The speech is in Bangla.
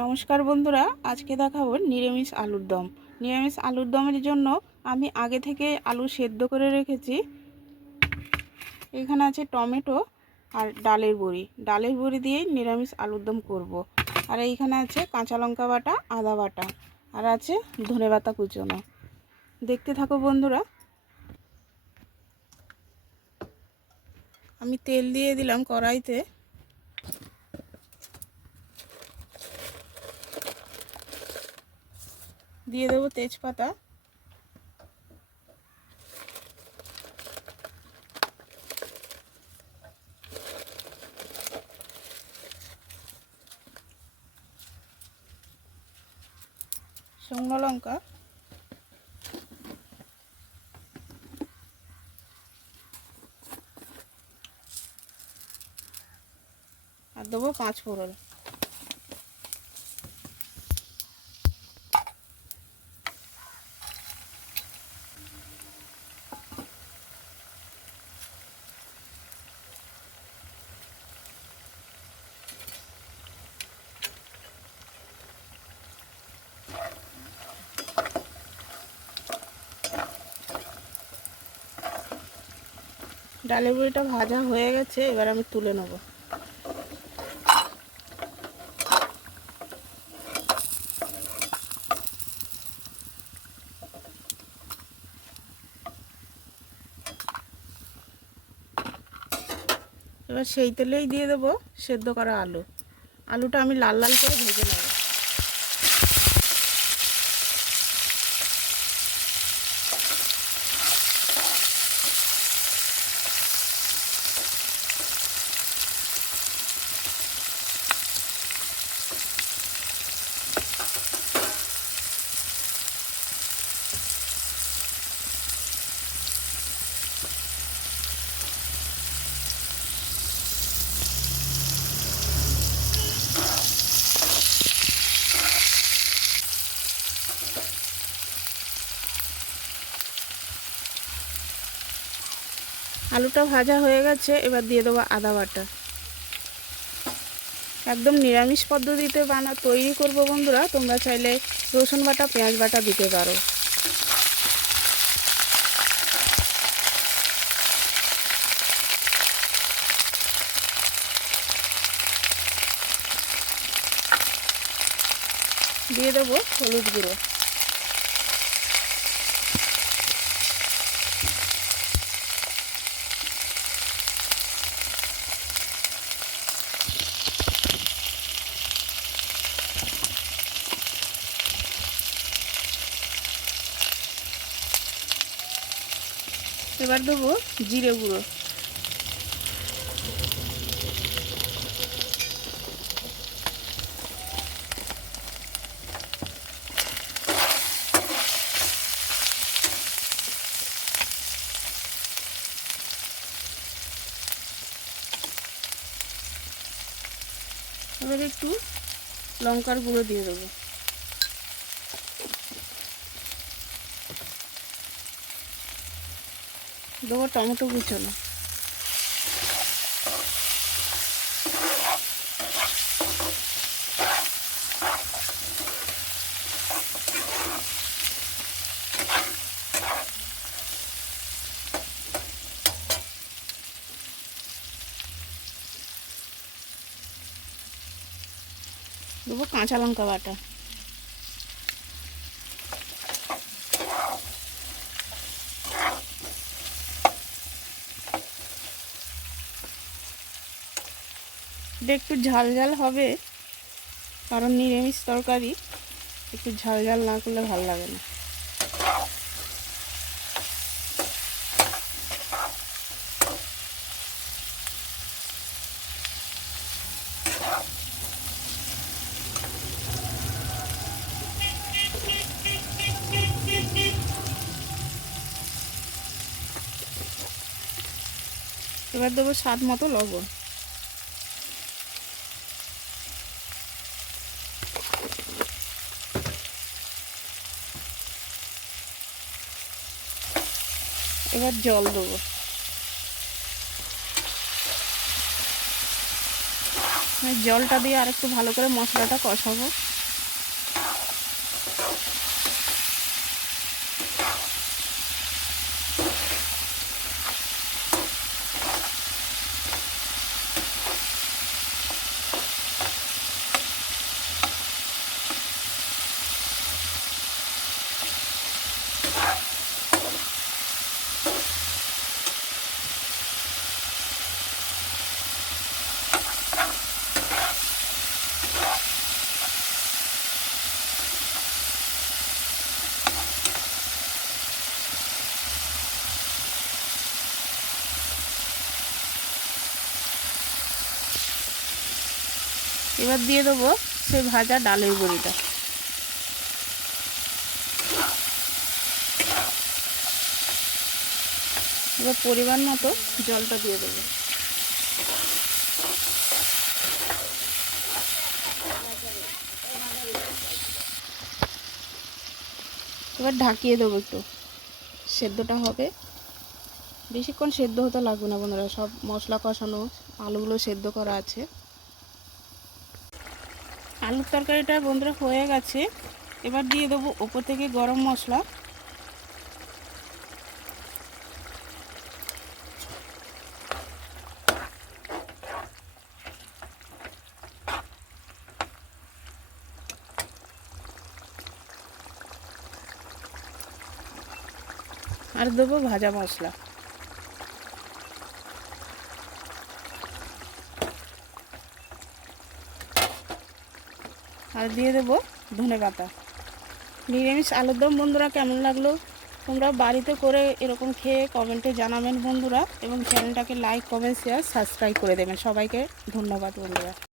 নমস্কার বন্ধুরা, আজকে দেখাবো নিরামিষ আলুর দম। নিরামিষ আলুর দমের জন্য আমি আগে থেকে আলু সেদ্ধ করে রেখেছি। এখানে আছে টমেটো আর ডালের বড়ি দিয়ে নিরামিষ আলুর দম করব। আর এইখানে আছে কাঁচা লঙ্কা বাটা, আদা বাটা, আর আছে ধনেপাতা কুচোনো। দেখতে থাকো বন্ধুরা। আমি তেল দিয়ে দিলাম কড়াইতে। দিয়ে দেবো তেজপাতা, শুকনো লঙ্কা, আর দেবো 5 ফোড়ন। ডালের বড়িটা ভাজা হয়ে গেছে, এবার আমি তুলে নেব। এবার সেই তেলেই দিয়ে দেবো সেদ্ধ করা আলুটা আমি লাল লাল করে ভেজে নেব। আলুটা ভাজা হয়ে গেছে, এবার দিয়ে দেবো আদা বাটা। একদম নিরামিষ পদ্ধতিতে তৈরি করব বন্ধুরা, তোমরা চাইলে রসুন বাটা, পেঁয়াজ বাটা দিতে পারো। দিয়ে দেবো হলুদ গুঁড়ো। এবার দেবো জিরে গুঁড়ো। এবার একটু লঙ্কার গুঁড়ো দিয়ে দেবো। দেবো টমেটো কুচোনো। দেবো কাঁচা লঙ্কা বাটা। এটা একটু ঝাল ঝাল হবে, কারণ নিরামিষ তরকারি, একটু ঝাল ঝাল না করলে ভালো লাগে না। এবার দেবো স্বাদ মতো লবণ। এবার জল দেবো। জলটা দিয়ে আর একটু ভালো করে মশলাটা কষাবো। এবার দিয়ে দেবো সেই ভাজা ডালের বড়িটা। এবার পরিমাণ মতো জলটা দিয়ে দেবো। এবার ঢাকিয়ে দেবো, একটু সেদ্ধটা হবে। বেশিক্ষণ সেদ্ধ হতে লাগবে না বন্ধুরা, সব মশলা কষানো, আলুগুলো সেদ্ধ করা আছে। আলুর তরকারিটা বন্ধুরা হয়ে গেছে। এবার দিয়ে দেবো ওপর থেকে গরম মশলা। আর দেবো ভাজা মশলা। আর দিয়ে দেবো ধনেপাতা। নিরামিষ আলুর দম বন্ধুরা কেমন লাগলো তোমরা বাড়িতে করে এরকম খেয়ে কমেন্টে জানাবেন বন্ধুরা, এবং চ্যানেলটাকে লাইক, কমেন্ট, শেয়ার, সাবস্ক্রাইব করে দেবেন। সবাইকে ধন্যবাদ বন্ধুরা।